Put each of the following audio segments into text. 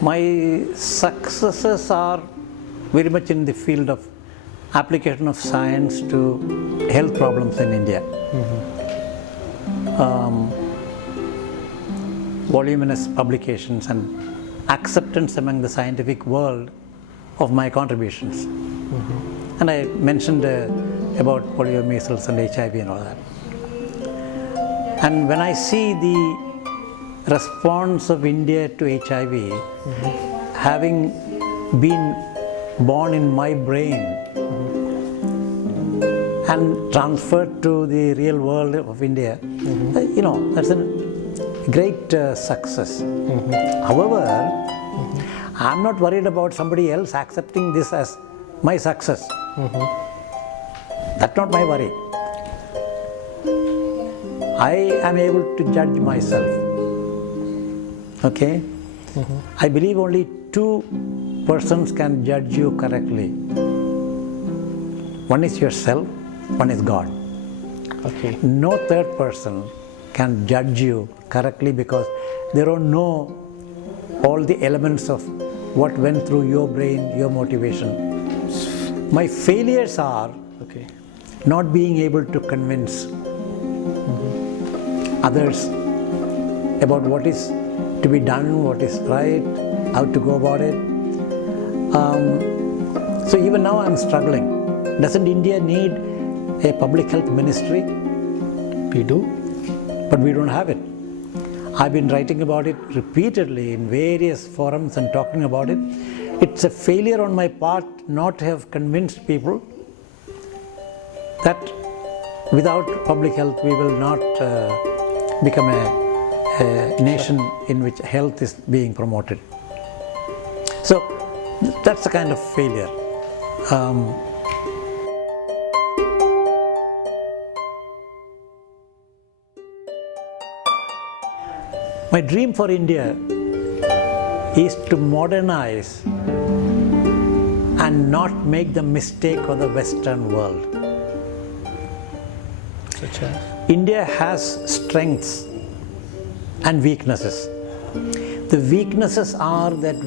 My successes are very much in the field of application of science to health problems in India. Voluminous publications and acceptance among the scientific world of my contributions. And I mentioned about polio, measles and HIV and all that. And when I see the response of India to HIV, having been born in my brain and transferred to the real world of India, that's a great success. However, I'm not worried about somebody else accepting this as my success. That's not my worry. I am able to judge myself. Okay? I believe only two persons can judge you correctly. One is yourself, one is God. Okay. No third person can judge you correctly because they don't know all the elements of what went through your brain, your motivation. My failures are not being able to convince others about what is to be done, what is right, how to go about it. So even now I'm struggling. Doesn't India need a public health ministry? We do. But we don't have it. I've been writing about it repeatedly in various forums and talking about it. It's a failure on my part not to have convinced people that without public health we will not become a nation in which health is being promoted. So that's a kind of failure. My dream for India is to modernize and not make the mistake of the Western world. Such as? India has strengths and weaknesses. The weaknesses are that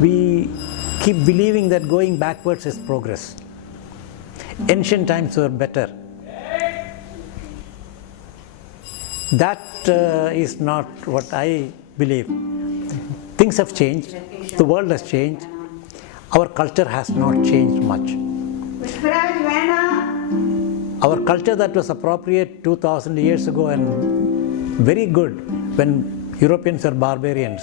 we keep believing that going backwards is progress. Ancient times were better. That is not what I believe. Things have changed, the world has changed, our culture has not changed much. Our culture that was appropriate 2000 years ago and very good when Europeans were barbarians,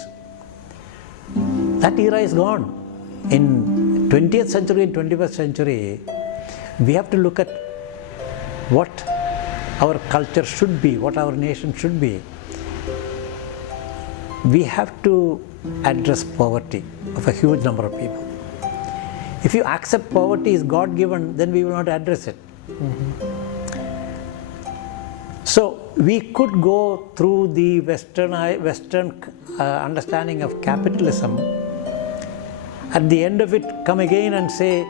that era is gone. In 20th century and 21st century, we have to look at what our culture should be, what our nation should be. We have to address poverty of a huge number of people. If you accept poverty is God-given, then we will not address it. So we could go through the Western understanding of capitalism. At the end of it, come again and say,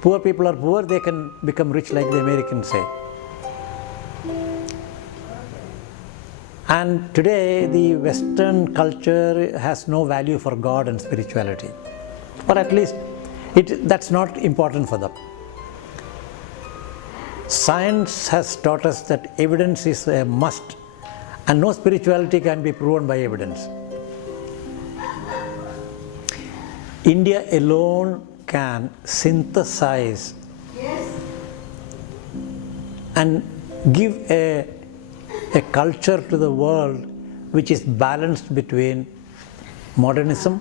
poor people are poor, they can become rich like the Americans say. And today the Western culture has no value for God and spirituality. Or at least that's not important for them. Science has taught us that evidence is a must and no spirituality can be proven by evidence. India alone can synthesize and give a culture to the world which is balanced between modernism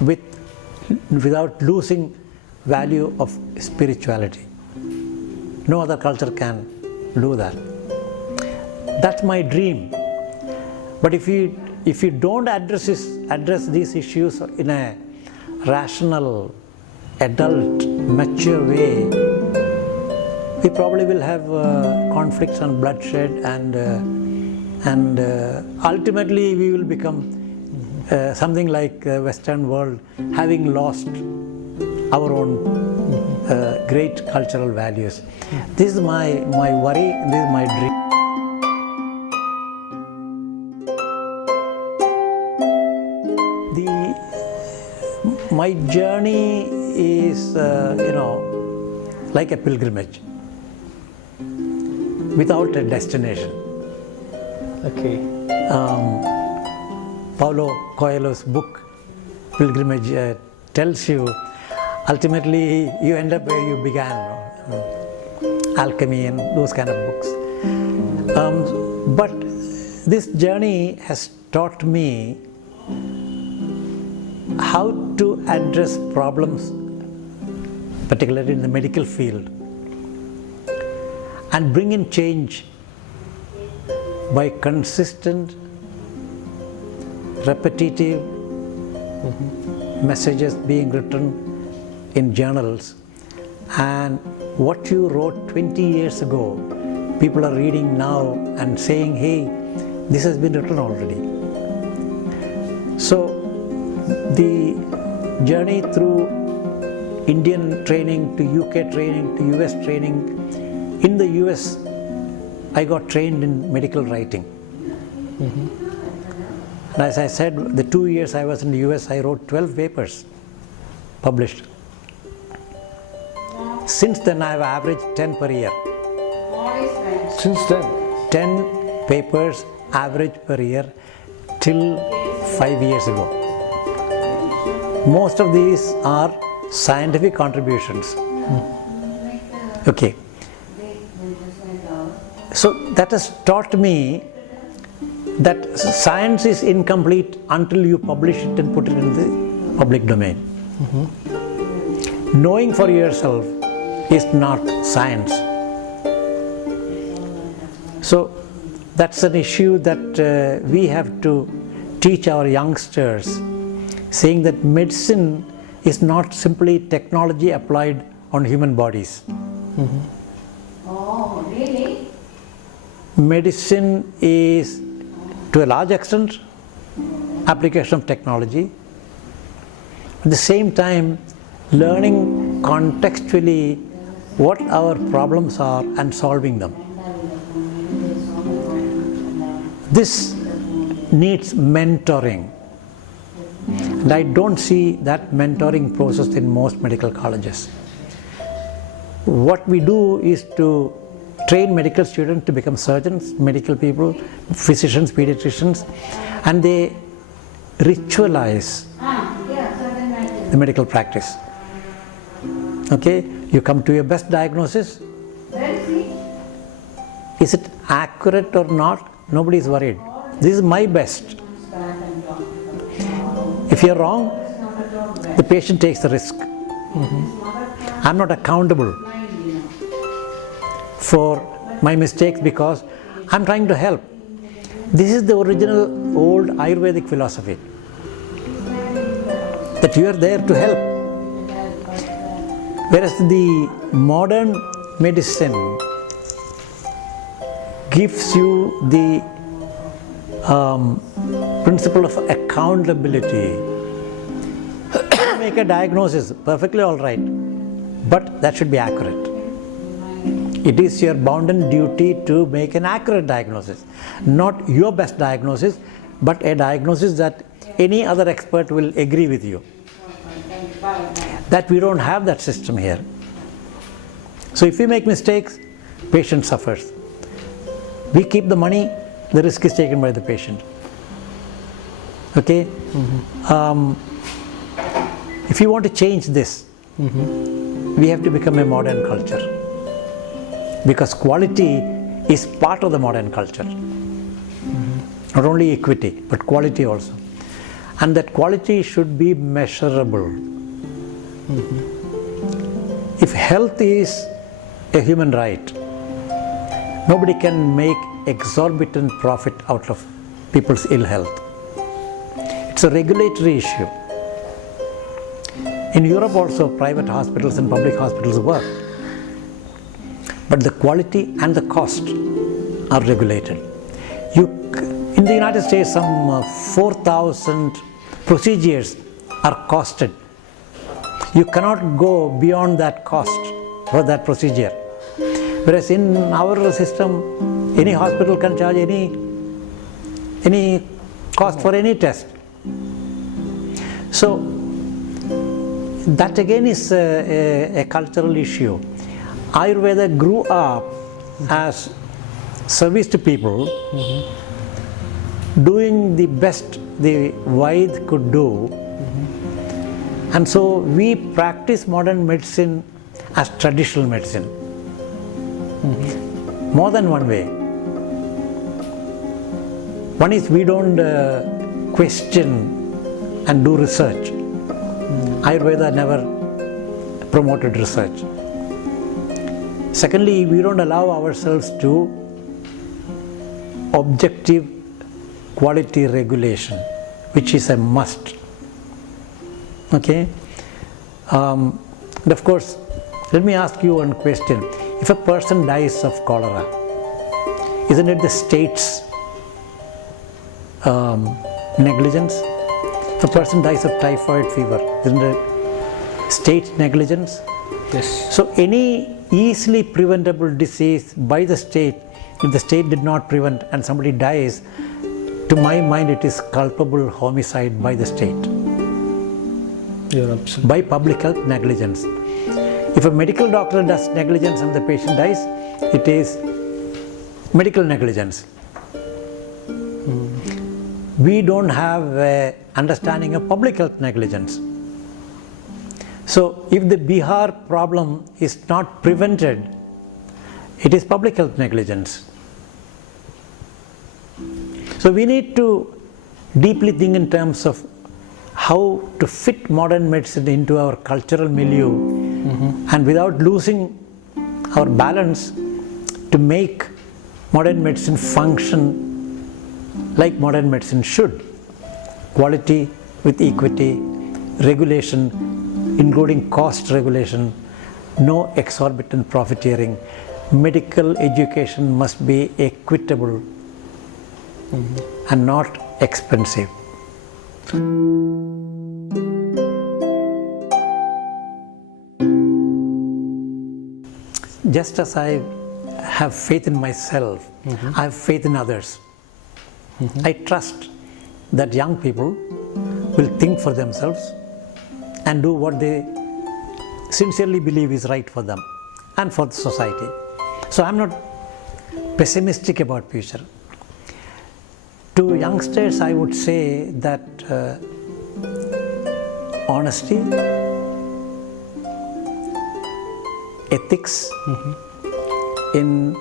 without losing value of spirituality. No other culture can do that. That's my dream. But if you don't address these issues in a rational, adult, mature way, we probably will have conflicts and bloodshed, and ultimately we will become something like the Western world, having lost our own great cultural values. This is my worry, this is my dream. my journey is, like a pilgrimage without a destination. Okay. Paulo Coelho's book, Pilgrimage, tells you ultimately you end up where you began, alchemy and those kind of books. But this journey has taught me how to address problems, particularly in the medical field, and bring in change by consistent, repetitive messages being written in journals, and what you wrote 20 years ago, people are reading now and saying, hey, this has been written already. So the journey through Indian training to UK training to US training, in the US I got trained in medical writing. And as I said, the 2 years I was in the US, I wrote 12 papers published. Since then I have averaged 10 per year. Since then? 10 papers average per year till 5 years ago. Most of these are scientific contributions. Okay. So that has taught me that science is incomplete until you publish it and put it in the public domain. Knowing for yourself is not science. So that's an issue that we have to teach our youngsters, saying that medicine is not simply technology applied on human bodies. Oh, really? Medicine is, to a large extent, application of technology. At the same time, learning contextually what our problems are and solving them. This needs mentoring. And I don't see that mentoring process in most medical colleges. What we do is to train medical students to become surgeons, medical people, physicians, paediatricians, and they ritualize the medical practice. Okay, you come to your best diagnosis. Is it accurate or not? Nobody is worried. This is my best. If you're wrong, the patient takes the risk. I'm not accountable for my mistakes because I'm trying to help. This is the original old Ayurvedic philosophy, that you are there to help. Whereas the modern medicine gives you the principle of accountability. Make a diagnosis, perfectly all right, but that should be accurate. It is your bounden duty to make an accurate diagnosis, not your best diagnosis, but a diagnosis that any other expert will agree with you. That we don't have that system here. So if we make mistakes, patient suffers. We keep the money, the risk is taken by the patient. Okay? If you want to change this, we have to become a modern culture. Because quality is part of the modern culture. Not only equity, but quality also. And that quality should be measurable. If health is a human right, nobody can make exorbitant profit out of people's ill health. It's a regulatory issue. In Europe also, private hospitals and public hospitals work. But the quality and the cost are regulated. In the United States, some 4,000 procedures are costed. You cannot go beyond that cost for that procedure. Whereas in our system, any hospital can charge any cost for any test. So That again is a cultural issue. Ayurveda grew up as service to people, doing the best the Vaid could do, and so we practice modern medicine as traditional medicine. More than one way. One is we don't question and do research. Ayurveda never promoted research. Secondly, we don't allow ourselves to objective quality regulation, which is a must. Okay? And of course, let me ask you one question. If a person dies of cholera, isn't it the state's negligence? If a person dies of typhoid fever, isn't it state negligence? Yes. So any easily preventable disease by the state, if the state did not prevent and somebody dies, to my mind it is culpable homicide by the state. You're absolutely. By public health negligence. If a medical doctor does negligence and the patient dies, it is medical negligence. We don't have an understanding of public health negligence. So if the Bihar problem is not prevented, it is public health negligence. So we need to deeply think in terms of how to fit modern medicine into our cultural milieu, and without losing our balance, to make modern medicine function like modern medicine should. Quality with equity, regulation, including cost regulation, no exorbitant profiteering. Medical education must be equitable and not expensive. Just as I have faith in myself, I have faith in others. I trust that young people will think for themselves and do what they sincerely believe is right for them and for the society. So I'm not pessimistic about future. To youngsters, I would say that honesty, ethics in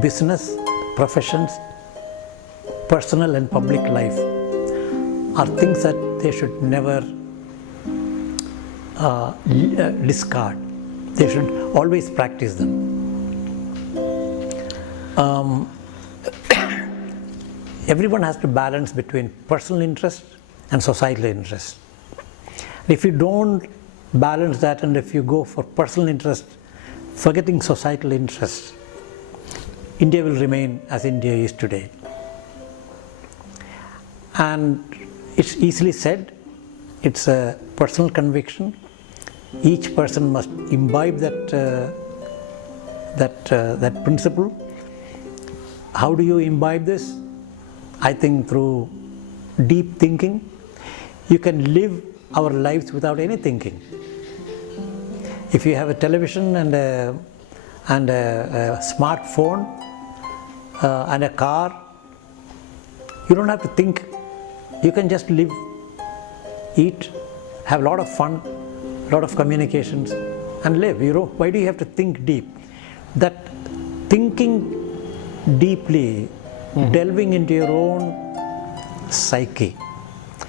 business, professions, personal and public life are things that they should never discard. They should always practice them. Everyone has to balance between personal interest and societal interest. If you don't balance that, and if you go for personal interest, forgetting societal interest, India will remain as India is today. And it's easily said, it's a personal conviction. Each person must imbibe that principle. How do you imbibe this? I think through deep thinking. You can live our lives without any thinking. If you have a television and a smartphone and a car, you don't have to think. You can just live, eat, have a lot of fun, a lot of communications, and live. Why do you have to think deep? That thinking deeply, delving into your own psyche,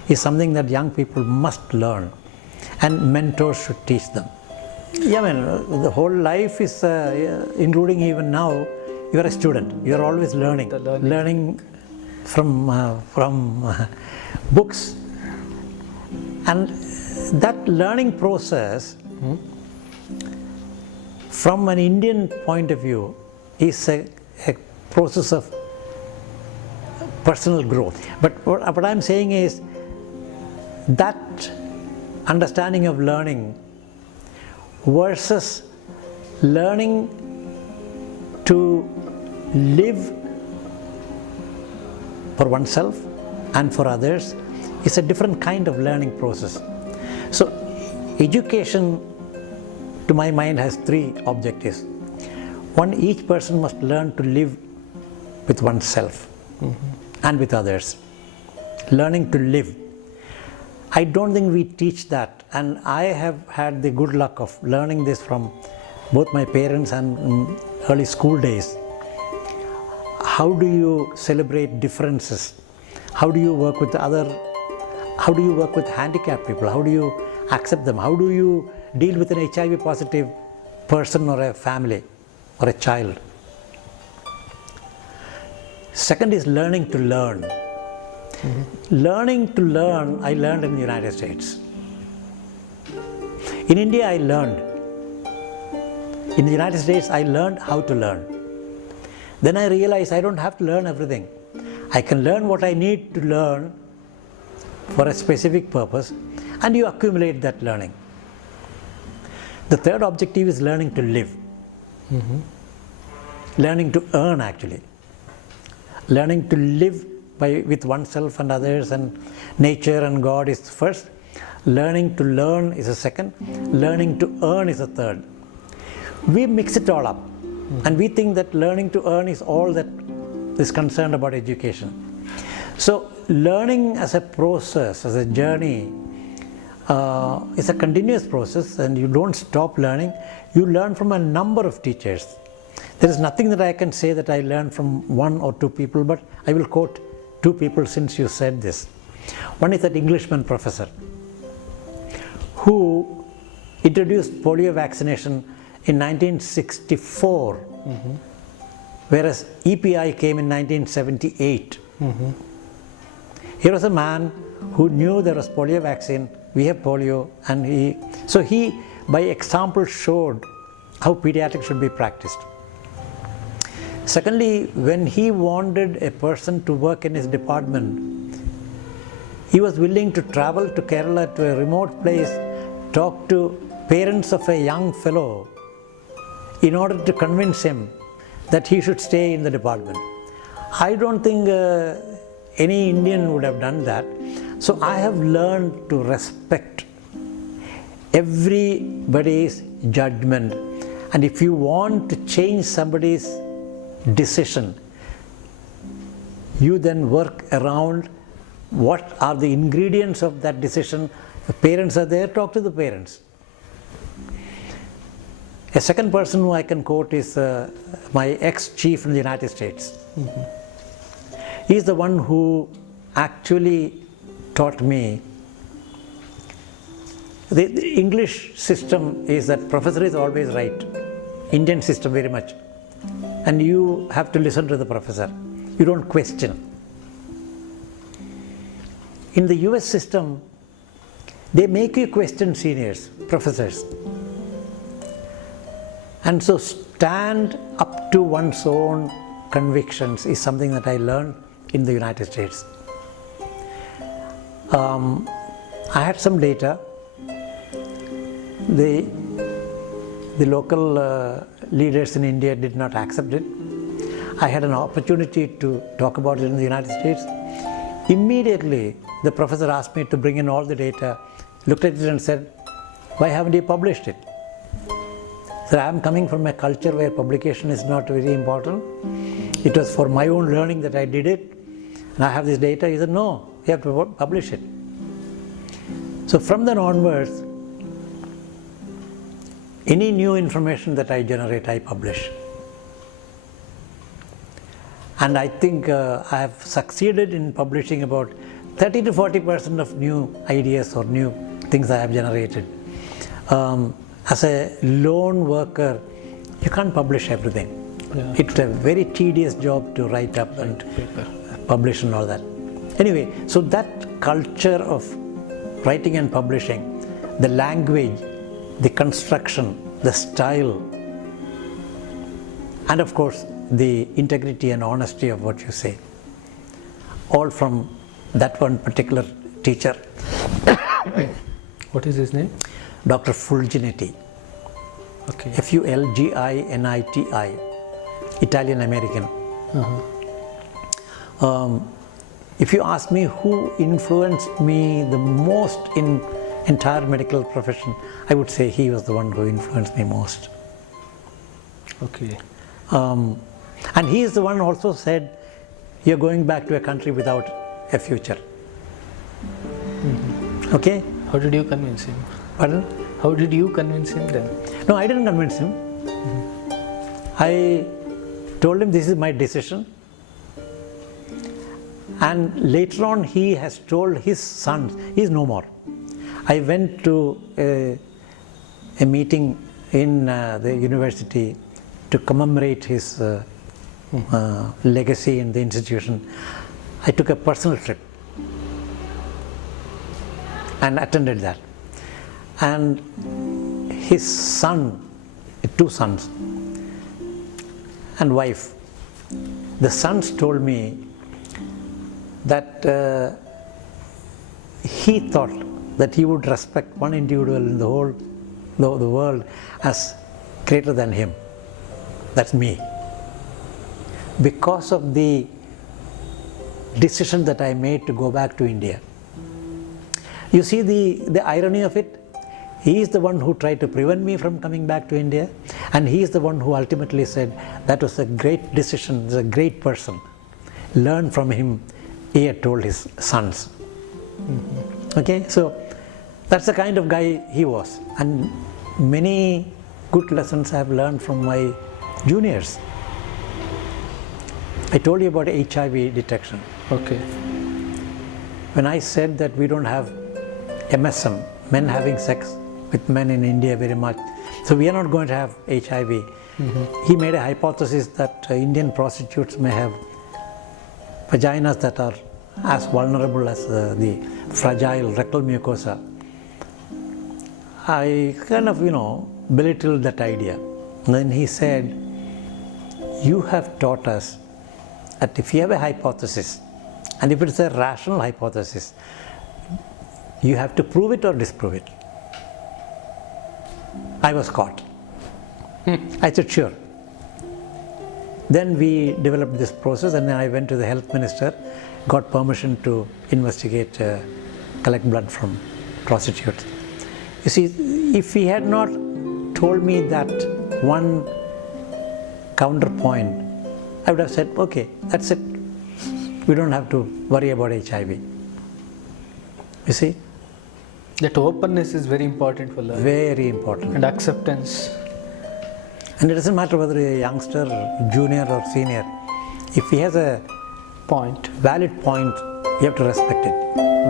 is something that young people must learn, and mentors should teach them. Yeah, I mean, the whole life is, including even now, you are a student. You are always learning. Learning from books. And that learning process, from an Indian point of view, is a process of personal growth. But what I'm saying is that understanding of learning versus learning to live for oneself and for others is a different kind of learning process. So Education, to my mind, has three objectives. One, each person must learn to live with oneself and with others. Learning to live. I don't think we teach that, and I have had the good luck of learning this from both my parents and early school days. How do you celebrate differences? How do you work with how do you work with handicapped people? How do you accept them? How do you deal with an HIV positive person or a family or a child? Second is learning to learn. Learning to learn, I learned in the United States. In India, I learned. In the United States, I learned how to learn. Then I realized I don't have to learn everything. I can learn what I need to learn for a specific purpose, and you accumulate that learning. The third objective is learning to live. Learning to earn, actually. Learning to live with oneself and others and nature and God is first. Learning to learn is the second. Learning to earn is the third. We mix it all up, and we think that learning to earn is all that is concerned about education. So learning as a process, as a journey, is a continuous process, and you don't stop learning. You learn from a number of teachers. There is nothing that I can say that I learned from one or two people, but I will quote two people since you said this. One is that Englishman professor who introduced polio vaccination in 1964, whereas EPI came in 1978. Here was a man who knew there was polio vaccine, we have polio, and he by example showed how pediatrics should be practiced. Secondly, when he wanted a person to work in his department, he was willing to travel to Kerala, to a remote place, talk to parents of a young fellow in order to convince him that he should stay in the department. I don't think any Indian would have done that. So I have learned to respect everybody's judgment, and if you want to change somebody's decision, you then work around what are the ingredients of that decision. The parents are there, talk to the parents. A second person who I can quote is my ex-chief in the United States. He is the one who actually taught me. The English system is that professor is always right. Indian system very much. And you have to listen to the professor. You don't question. In the US system, they make you question seniors, professors. And so stand up to one's own convictions is something that I learned in the United States. I had some data. The local leaders in India did not accept it. I had an opportunity to talk about it in the United States. Immediately, the professor asked me to bring in all the data, looked at it and said, "Why haven't you published it?" So I am coming from a culture where publication is not very important. It was for my own learning that I did it, and I have this data. He said, "No, you have to publish it." So from then onwards, any new information that I generate, I publish. And I think I have succeeded in publishing about 30 to 40% of new ideas or new things I have generated. As a lone worker, you can't publish everything. Yeah. It's a very tedious job to write up and publish and all that. Anyway, so that culture of writing and publishing, the language, the construction, the style, and of course the integrity and honesty of what you say, all from that one particular teacher. What is his name? Dr. Fulginiti. Okay. Fulginiti, Italian American. If you ask me who influenced me the most in entire medical profession, I would say he was the one who influenced me most. Okay. And he is the one who also said, you're going back to a country without a future. Okay? How did you convince him? Pardon? How did you convince him then? No, I didn't convince him. I told him this is my decision. And later on he has told his sons, he is no more. I went to a meeting in the university to commemorate his legacy in the institution. I took a personal trip and attended that. And his son, 2 sons and wife, the sons told me that he thought that he would respect one individual in the world as greater than him. That's me. Because of the decision that I made to go back to India. You see the irony of it? He is the one who tried to prevent me from coming back to India, and he is the one who ultimately said, that was a great decision, he's a great person. Learn from him, he had told his sons. Okay, so that's the kind of guy he was. And many good lessons I have learned from my juniors. I told you about HIV detection. Okay. When I said that we don't have MSM, men having sex with men in India very much, so we are not going to have HIV. He made a hypothesis that Indian prostitutes may have vaginas that are as vulnerable as the fragile rectal mucosa. I kind of, belittled that idea. And then he said, you have taught us that if you have a hypothesis, and if it's a rational hypothesis, you have to prove it or disprove it. I was caught. I said, sure. Then we developed this process, and then I went to the health minister, got permission to investigate, collect blood from prostitutes. You see, if he had not told me that one counterpoint, I would have said, okay, that's it. We don't have to worry about HIV. You see? That openness is very important for learning. Very important. And acceptance. And it doesn't matter whether you're a youngster, junior or senior. If he has a valid point, you have to respect it.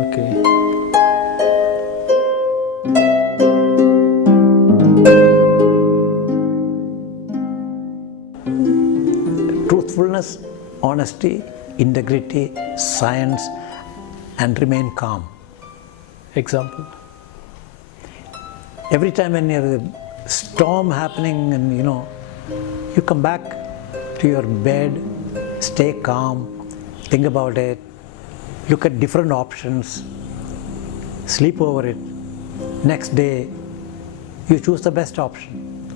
Okay. Truthfulness, honesty, integrity, science, and remain calm. Example? Every time when there's a storm happening and you come back to your bed, stay calm, think about it, look at different options, sleep over it. Next day, you choose the best option.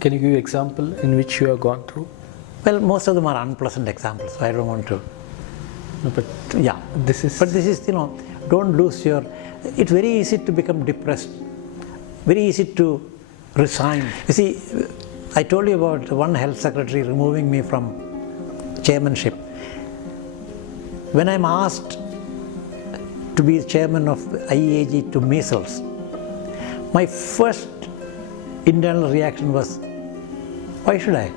Can you give an example in which you have gone through? Well, most of them are unpleasant examples, so I don't want to. No, but yeah. this is, don't lose your. It's very easy to become depressed, very easy to resign. You see, I told you about one health secretary removing me from chairmanship. When I'm asked to be chairman of IEAG to measles, my first internal reaction was, why should I?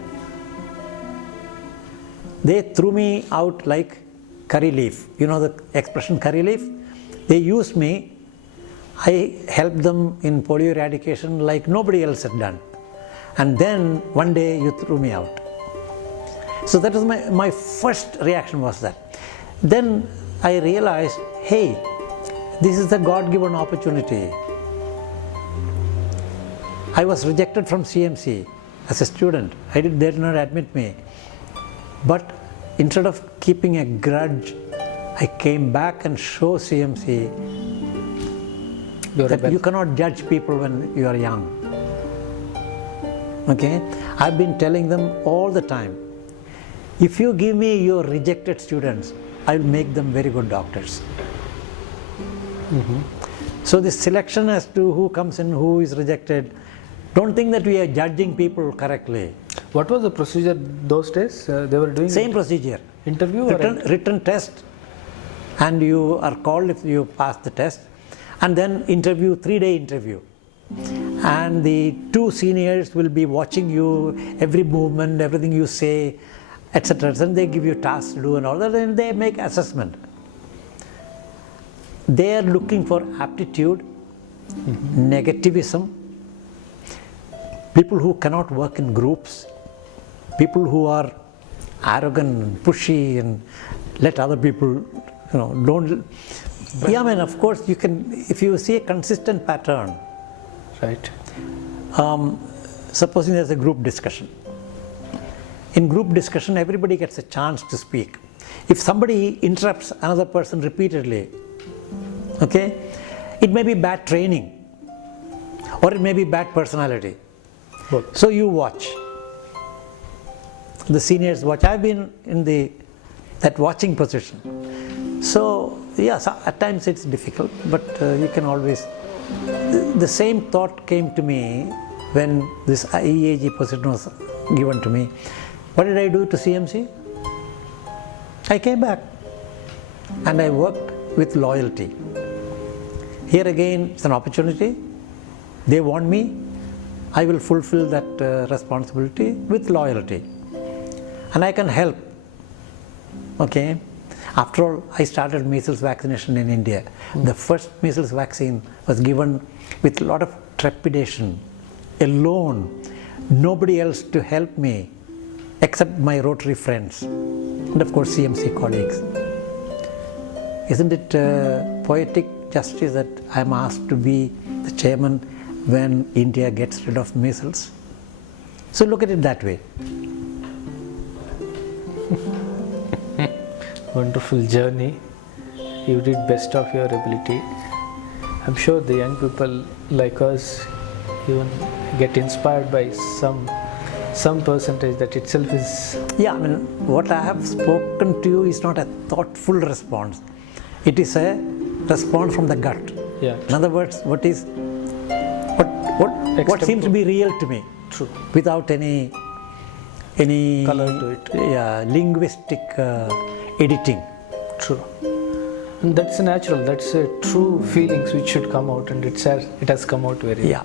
They threw me out like curry leaf. You know the expression curry leaf? They used me. I helped them in polio eradication like nobody else had done. And then one day you threw me out. So that was my first reaction was that. Then I realized, hey, this is a God-given opportunity. I was rejected from CMC as a student. They did not admit me. But instead of keeping a grudge, I came back and showed CMC that you cannot judge people when you are young. Okay? I've been telling them all the time, if you give me your rejected students, I will make them very good doctors. So this selection as to who comes in, who is rejected, don't think that we are judging people correctly. What was the procedure those days? They were doing Same procedure. interview or Written test, and you are called if you pass the test, and then interview, 3-day interview. And the 2 seniors will be watching you, every movement, everything you say, etc. And they give you tasks to do and all that, and they make assessment. They are looking for aptitude, negativism, people who cannot work in groups, people who are arrogant and pushy and let other people, don't. Yeah, I mean, of course, you can, if you see a consistent pattern. right? Supposing there's a group discussion. In group discussion, everybody gets a chance to speak. If somebody interrupts another person repeatedly, okay, it may be bad training, or it may be bad personality. Both. So you watch. The seniors watch. I've been in that watching position. So yes, at times it's difficult, but you can always. The same thought came to me when this EAG position was given to me. What did I do to CMC? I came back and I worked with loyalty. Here again, it's an opportunity. They want me. I will fulfill that responsibility with loyalty. And I can help. Okay? After all, I started measles vaccination in India. The first measles vaccine was given with a lot of trepidation, alone, nobody else to help me except my Rotary friends and of course CMC colleagues. Isn't it poetic justice that I am asked to be the chairman when India gets rid of measles? So look at it that way. Wonderful journey. You did best of your ability. I'm sure the young people like us even get inspired by some percentage. That itself is. Yeah, I mean, what I have spoken to you is not a thoughtful response. It is a response from the gut. Yeah. In other words, what seems to be real to me. True. Without any color to it. Yeah, linguistic editing. True. And that's natural. That's a true feelings which should come out, and it has come out very well. Yeah.